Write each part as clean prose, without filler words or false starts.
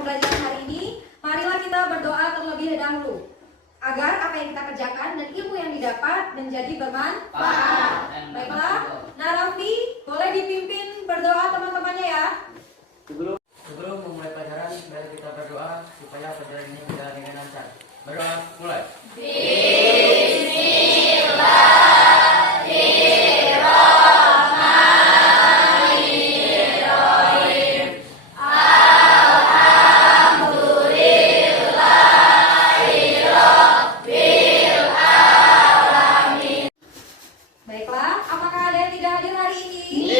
pembelajaran hari ini, marilah kita berdoa terlebih dahulu agar apa yang kita kerjakan dan ilmu yang didapat menjadi bermanfaat. Baiklah, Narafi boleh dipimpin berdoa teman-temannya ya. Sebelum memulai pelajaran, mari kita berdoa supaya pelajaran ini berjalan dengan lancar. Berdoa, mulai. Baiklah, apakah ada yang tidak hadir hari ini?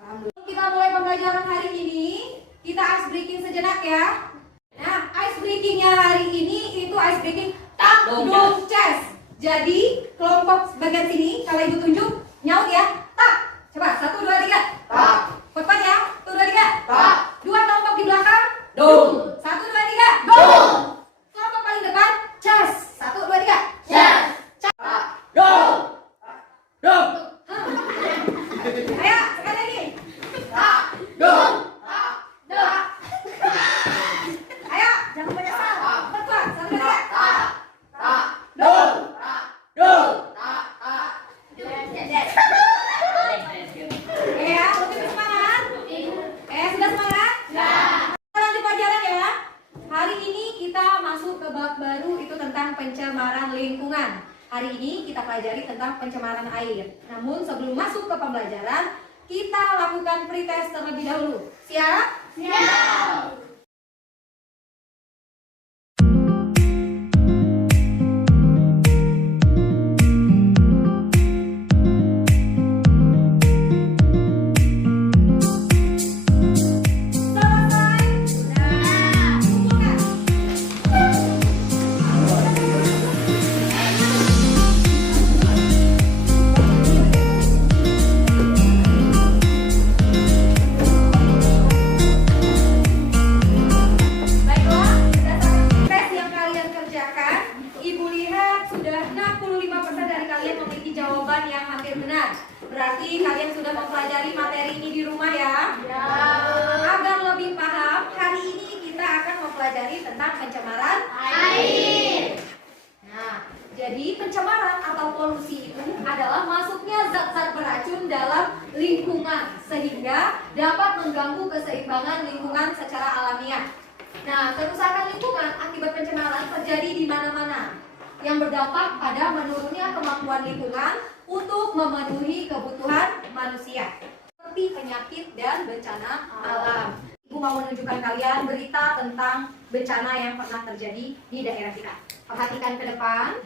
Alhamdulillah. Kita mulai pembelajaran hari ini, kita ice breaking sejenak ya. Nah, ice breakingnya hari ini itu ice breaking dong chest. Jadi kelompok bagian sini, kalau ibu tunjuk nyaut ya. Tak. Coba 1, 2, 3. Tak. Cepat ya. 1, 2, 3. Tak. Dua kelompok di belakang. Dong. 1, 2, 3. Dong. Kelompok paling depan chest. 1, 2, 3. Chest. Dong. Dong. Ayo, sekali lagi. Tak. Dong. Tak. Ayo, jangan menyesal. Cepat. 1, 2, 3. Tak. Dong. Dong. Ya, lebih semangat. Sudah semangat? Ya. Kita lanjut pelajaran ya. Hari ini kita masuk ke bab baru, itu tentang pencemaran lingkungan. Hari ini kita pelajari tentang pencemaran air. Namun sebelum masuk ke pembelajaran, kita lakukan pretest terlebih dahulu. Siap? Siap. Berarti kalian sudah mempelajari materi ini di rumah ya? Ya. Agar lebih paham, hari ini kita akan mempelajari tentang pencemaran air. Nah, jadi pencemaran atau polusi itu adalah masuknya zat-zat beracun dalam lingkungan sehingga dapat mengganggu keseimbangan lingkungan secara alamiah. Nah, kerusakan lingkungan akibat pencemaran terjadi di mana-mana yang berdampak pada menurunnya kemampuan lingkungan untuk memenuhi kebutuhan manusia seperti penyakit dan bencana alam. Ibu mau menunjukkan kalian berita tentang bencana yang pernah terjadi di daerah kita. Perhatikan ke depan.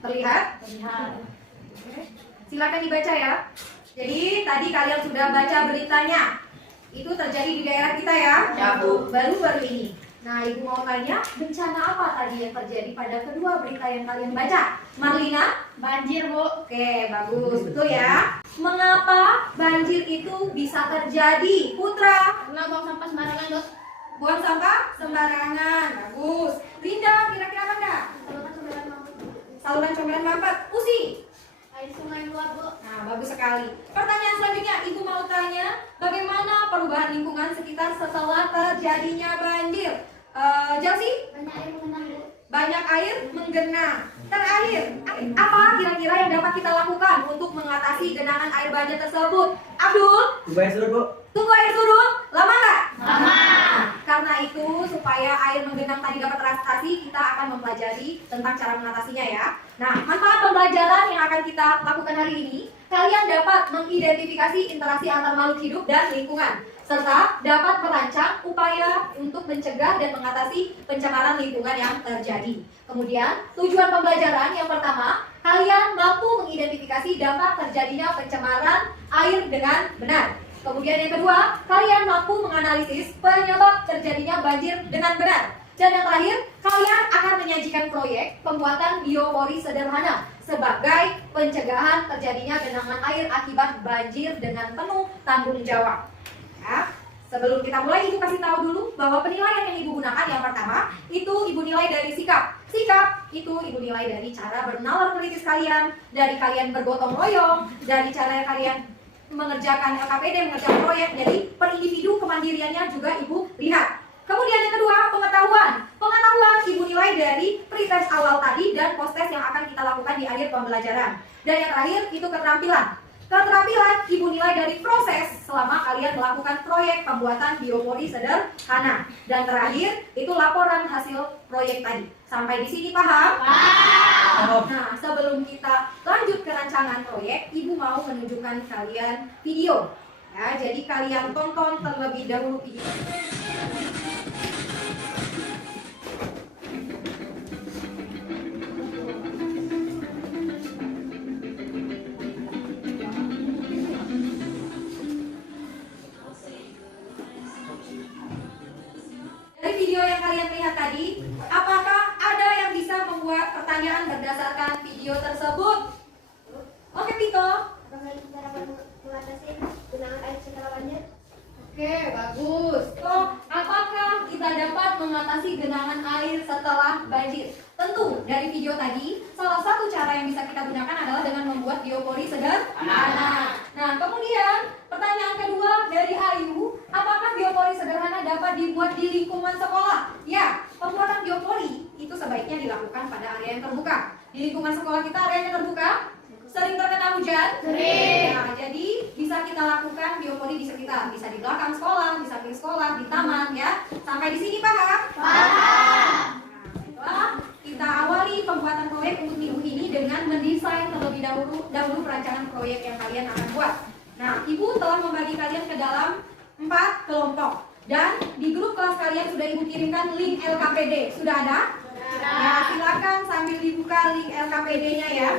Terlihat? Terlihat. Silakan dibaca ya. Jadi tadi kalian sudah baca beritanya. Itu terjadi di daerah kita ya? Ya, Bu. Baru-baru ini. Nah, Ibu mau tanya, bencana apa tadi yang terjadi pada kedua berita yang kalian baca? Marlina? Banjir, Bu. Oke, bagus. Betul ya. Mengapa banjir itu bisa terjadi? Putra? Karena buang sampah sembarangan, Bu. Buang sampah sembarangan. Bagus. Linda, kira-kira apa enggak? Saluran comberan mampet. Usi? Air sungai meluap, Bu. Nah, bagus sekali. Pertanyaan selanjutnya, Ibu mau tanya, bagaimana perubahan lingkungan sekitar setelah terjadinya banjir? Jelsi? Banyak air mengenang, Bu. Banyak air menggenang. Terakhir, apa kira-kira yang dapat kita lakukan untuk mengatasi genangan air banjir tersebut? Abdul? Tunggu air surut, Bu. Tunggu air surut? Lama nggak? Lama. Karena itu, supaya air menggenang tadi dapat teratasi, kita akan mempelajari tentang cara mengatasinya ya. Nah, manfaat pembelajaran yang akan kita lakukan hari ini, kalian dapat mengidentifikasi interaksi antar makhluk hidup dan lingkungan, serta dapat merancang upaya untuk mencegah dan mengatasi pencemaran lingkungan yang terjadi. Kemudian, tujuan pembelajaran yang pertama, kalian mampu mengidentifikasi dampak terjadinya pencemaran air dengan benar. Kemudian yang kedua, kalian mampu menganalisis penyebab terjadinya banjir dengan benar. Dan yang terakhir, kalian akan menyajikan proyek pembuatan biopori sederhana sebagai pencegahan terjadinya genangan air akibat banjir dengan penuh tanggung jawab. Ya. Sebelum kita mulai, Ibu kasih tahu dulu bahwa penilaian yang Ibu gunakan yang pertama, itu Ibu nilai dari sikap. Sikap itu Ibu nilai dari cara bernalar kritis kalian, dari kalian bergotong royong, dari cara kalian mengerjakan LKPD, mengerjakan proyek. Jadi per individu kemandiriannya juga Ibu lihat. Kemudian yang kedua, pengetahuan. Pengetahuan Ibu nilai dari pretest awal tadi dan post-test yang akan kita lakukan di akhir pembelajaran. Dan yang terakhir itu keterampilan. Keterampilan Ibu nilai dari proses selama kalian melakukan proyek pembuatan biopori sederhana. Dan terakhir itu laporan hasil proyek tadi. Sampai di sini paham? Paham. Nah, sebelum kita lanjut ke rancangan proyek, Ibu mau menunjukkan kalian video. Ya, jadi kalian tonton terlebih dahulu video. Dari video yang kalian lihat tadi, apakah ada yang bisa membuat pertanyaan berdasarkan video tersebut? Oke, Tito. Apakah itu cara mengatasi genangan air setelah banjir? Oke, bagus. Oh, apakah kita dapat mengatasi genangan air setelah banjir? Tentu, dari video tadi, salah satu cara yang bisa kita gunakan adalah dengan membuat biopori sederhana. Nah, kemudian pertanyaan kedua dari Ayu, apakah biopori sederhana dapat dibuat di lingkungan sekolah? Ya, pembuatan biopori itu sebaiknya dilakukan pada area yang terbuka. Di lingkungan sekolah kita areanya terbuka? Sering terkena hujan? Sering. Nah, jadi bisa kita lakukan biopori di sekitar, bisa di belakang sekolah, di samping sekolah, di taman ya. Sampai di sini paham? Paham. Nah, kita awali pembuatan proyek untuk minggu ini dengan mendesain terlebih dahulu perancangan proyek yang kalian akan buat. Nah, Ibu telah membagi kalian ke dalam 4 kelompok. Dan di grup kelas kalian sudah Ibu kirimkan link LKPD. Sudah ada? Ya, silakan sambil dibuka link LKPD-nya ya.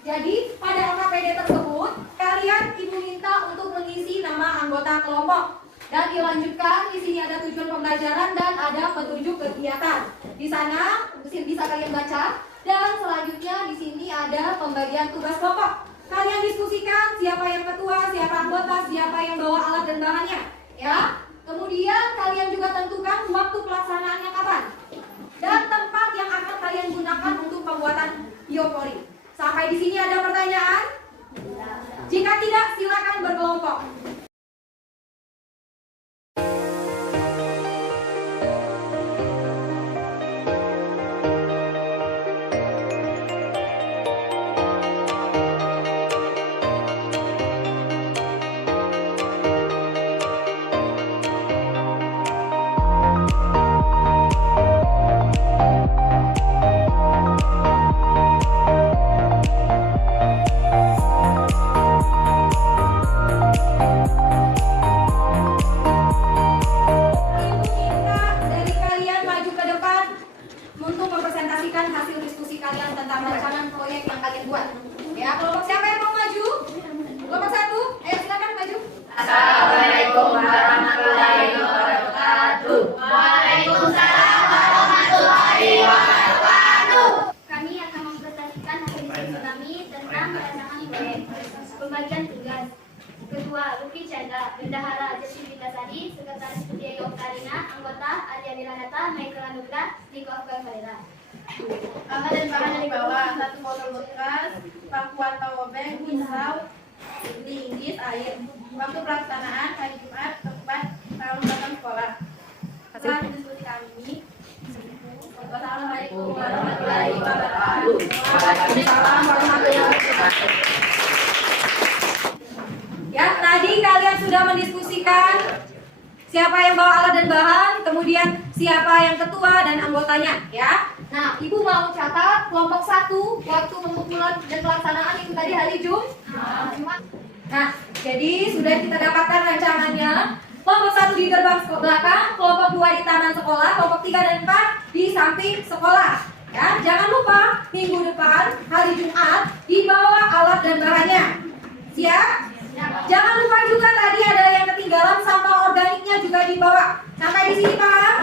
Jadi, pada LKPD tersebut, kalian Ibu minta untuk mengisi nama anggota kelompok. Dan dilanjutkan, di sini ada tujuan pembelajaran dan ada petunjuk kegiatan. Di sana bisa kalian baca. Dan selanjutnya di sini ada pembagian tugas kelompok. Kalian diskusikan siapa yang ketua, siapa anggota, siapa yang bawa alat dan bahannya. Ya. Kemudian kalian juga tentukan waktu pelaksanaannya kapan. Dan tempat yang akan kalian gunakan untuk pembuatan biopori. Sampai di sini ada pertanyaan? Jika tidak, silakan berkelompok. Pembagian tugas. Ketua Luki Chandra, Bendahara Jesi Vitasari, Sekretaris Putih Yogyakarta, Anggota Arya Wiranata, Michael Anugrah, Niko Afgan Valera. Alat dan bahan yang dibawa: 1 botol bekas, pakuan towobeng, pisau, linggis, air. Waktu pelaksanaan hari Jumat, tempat tahun belakang sekolah. Setelah diskusi kami, wassalamualaikum warahmatullahi wabarakatuh. Waalaikumsalam warahmatullahi wabarakatuh. Ya, tadi kalian sudah mendiskusikan siapa yang bawa alat dan bahan, kemudian siapa yang ketua dan anggotanya, ya. Nah, Ibu mau catat kelompok 1 waktu pengumpulan dan pelaksanaan itu tadi hari Jumat. Nah, jadi sudah kita dapatkan rancangannya. Kelompok 1 di gerbang belakang, kelompok 2 di taman sekolah, kelompok 3 dan 4 di samping sekolah. Ya, jangan lupa minggu depan hari Jumat dibawa alat dan bahannya. Siap? Jangan lupa juga tadi ada yang ketinggalan, sampah organiknya juga dibawa. Sampai di sini paham?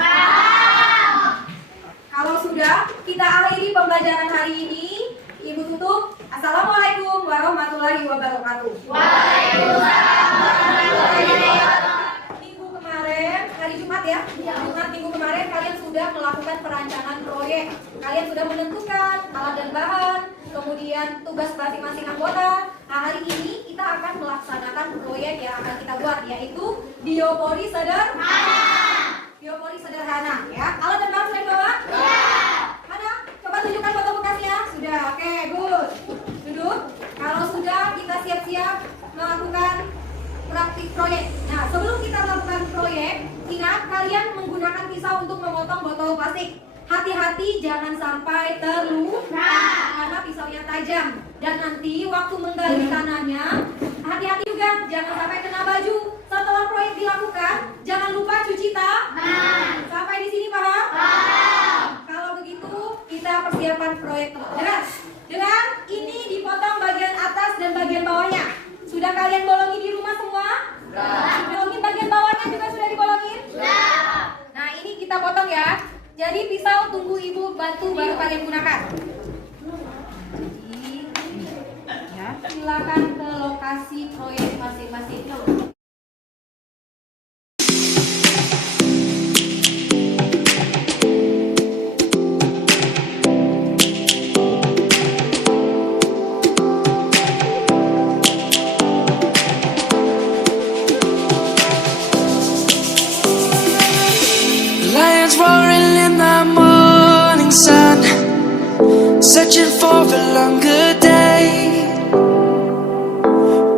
Kalau sudah, kita akhiri pembelajaran hari ini. Ibu tutup. Assalamualaikum warahmatullahi wabarakatuh. Waalaikumsalam warahmatullahi wabarakatuh. Minggu kemarin, hari Jumat ya? Jumat minggu kemarin kalian sudah melakukan perancangan proyek. Kalian sudah menentukan alat dan bahan, kemudian tugas masing-masing anggota. Nah, hari ini kita akan melaksanakan proyek yang akan kita buat, yaitu biopori sederhana. Biopori sederhana, ya. Alat dan bahan sudah dibawa? Ya. Mana? Coba tunjukkan foto bekasnya. Sudah, oke, good. Duduk. Kalau sudah, kita siap-siap melakukan praktik proyek. Nah, sebelum kita melakukan proyek, ingat kalian menggunakan pisau untuk memotong botol plastik. Hati-hati jangan sampai terluka karena pisaunya tajam. Dan nanti waktu menggali tanahnya, hati-hati juga jangan sampai kena baju. Setelah proyek dilakukan, jangan lupa cuci tangan. Sampai di sini paham? Paham. Kalau begitu, kita persiapan proyek. Dengan ini dipotong bagian atas dan bagian bawahnya. Sudah kalian bolongi di rumah semua? Sudah. Bolongin bagian bawahnya juga sudah dibolongin? Sudah. Nah, ini kita potong ya. Jadi pisau tunggu ibu bantu baru kalian gunakan. Jadi, ya, silakan ke lokasi proyek masing-masing. Lions roaring in the morning sun, searching for a longer day.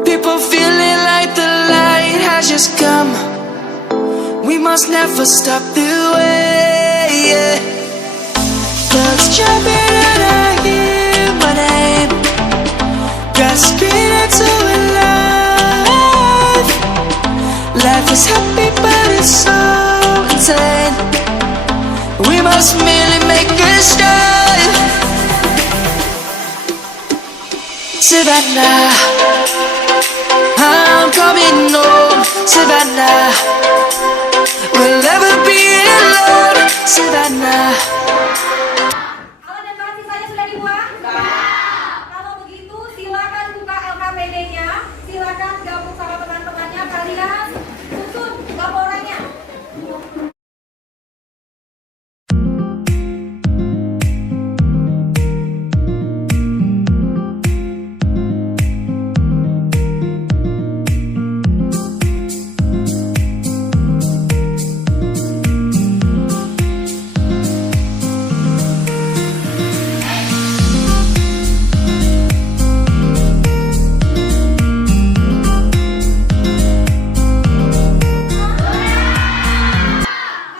People feeling like the light has just come. We must never stop the way. Yeah. Birds jumping and I hear my name, grasping into a life. Life is happy but it's so insane. We must merely make a start. Savannah, I'm coming home. Savannah, we'll never be alone. Savannah. Alat dan bahan sisanya sudah dibuang? Kalau begitu silakan buka LKPD-nya. Silakan gabung sama teman-temannya. Kalian susun laporannya.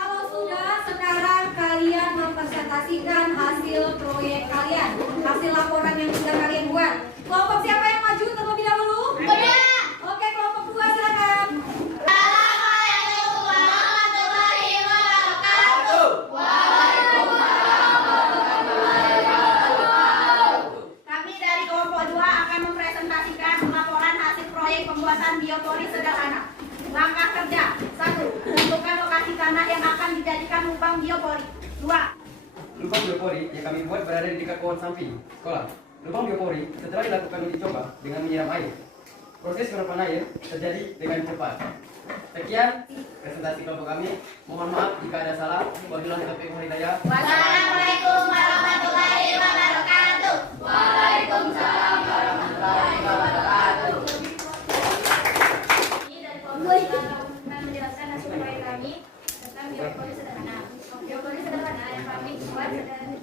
Kalau sudah, sekarang kalian mempresentasikan hasil proyek kalian, hasil laporan yang sudah kalian buat. Kelompok siapa yang maju terlebih dahulu? Oke, kelompok 2 silakan. Kami dari kelompok 2 akan mempresentasikan laporan hasil proyek pembuatan biopori sederhana. Langkah kerja: 1. Tentukan lokasi tanah yang akan dijadikan lubang biopori. 2. Lubang biopori yang kami buat berada di dekat pohon samping sekolah. Lubang biopori setelah dilakukan uji coba dengan menyiram air. Proses penyerapan air terjadi dengan cepat. Sekian presentasi kelompok kami. Mohon maaf jika ada salah. Wabillahi taufiq wal hidayah. Wassalamualaikum warahmatullahi wabarakatuh. Waalaikumsalam warahmatullahi wabarakatuh. Ini dari kelompok akan menjelaskan hasil proyek kami tentang biopori sederhana. Biopori sederhana yang kami buat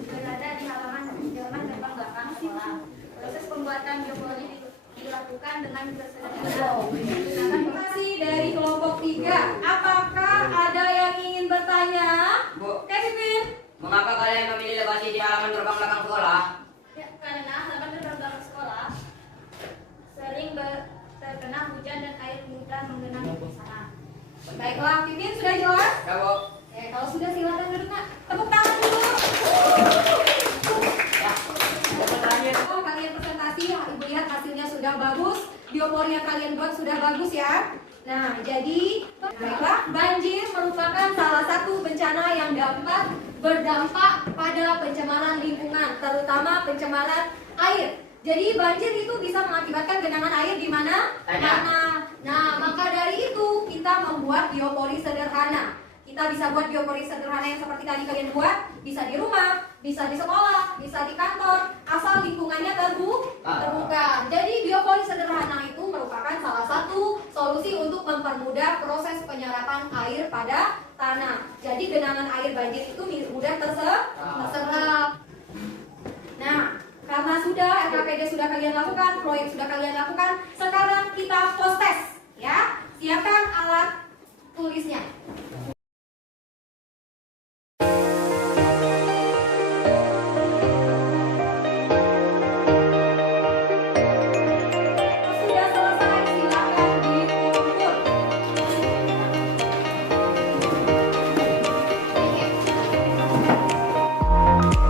berada di halaman gerbang belakang sekolah. Proses pembuatan biopori dilakukan dengan Terima kasih dari kelompok 3. Apakah ada yang ingin bertanya? Bu, Kevin? mengapa kalian memilih lokasi di halaman gerbang belakang sekolah? Ya, karena halaman gerbang belakang sekolah sering terkena hujan dan air mudah menggenangi di sana. Baiklah, Pipin sudah jelas? Ya, Bu. Kalau sudah silakan duduk, Nak. Tepuk tangan dulu. Oh, kalian presentasi, Ibu lihat hasilnya sudah bagus. Biopori yang kalian buat sudah bagus ya. Nah, jadi baiklah, banjir merupakan salah satu bencana yang dapat berdampak pada pencemaran lingkungan, terutama pencemaran air. Jadi banjir itu bisa mengakibatkan genangan air di mana? Tanah. Nah, maka dari itu kita membuat biopori sederhana. Kita bisa buat biopori sederhana yang seperti tadi kalian buat, bisa di rumah, bisa di sekolah, bisa di kantor, asal lingkungannya terbuka. Jadi biopori sederhana itu merupakan salah satu solusi untuk mempermudah proses penyerapan air pada tanah. Jadi genangan air banjir itu mudah terserap. Nah, karena sudah RKPD sudah kalian lakukan, proyek sudah kalian lakukan, sekarang kita post test, ya. Siapkan alat tulisnya. Sudah selesai, silakan dikumpul.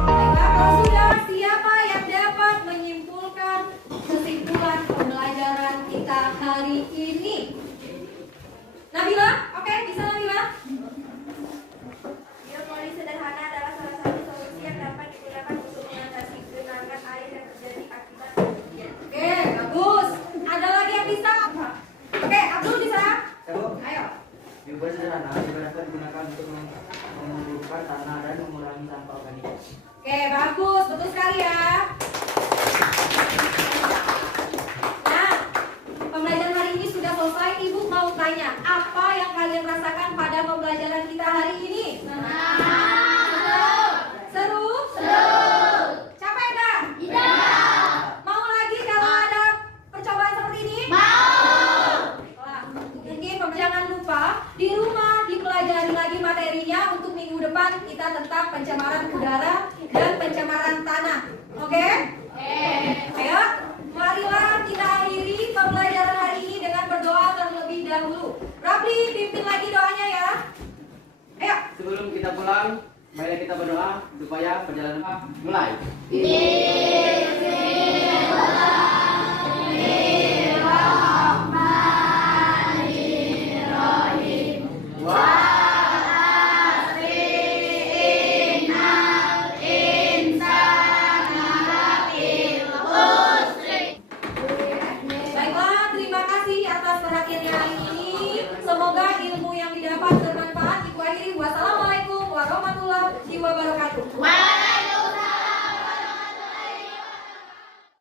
Baiklah, kalau sudah, siapa yang dapat menyimpulkan kesimpulan pembelajaran kita hari ini? Nabila, oke, bisa Nabila? Biopori sederhana adalah salah satu solusi yang dapat digunakan untuk mengatasi genangan air yang terjadi akibat hujan. Oke, bagus. Ada lagi yang bisa? Oke, Abdul bisa? Ayo. Biopori sederhana juga dapat digunakan untuk mengumpulkan tanah dan mengurangi sampah organik. Oke, bagus. Betul sekali ya. Nah, pembelajaran hari ini sudah selesai. Ibu mau tanya, apa yang kalian rasakan pada pembelajaran kita hari ini? Seru? Capek nggak? Mau lagi kalau ada percobaan seperti ini? Wah, mungkin jangan lupa di rumah dipelajari lagi materinya untuk minggu depan kita tentang pencemaran udara dan pencemaran tanah. Oke? Ayo, marilah kita akhiri pembelajaran hari ini dengan berdoa terlebih dahulu. Rapli, pimpin lagi doanya ya. Ayo. Sebelum kita pulang, mari kita berdoa supaya perjalanan mulai. Baiklah, terima kasih atas perhatiannya hari ini. Semoga ilmu yang didapat bermanfaat. Ibu akhiri, wassalamualaikum warahmatullahi wabarakatuh.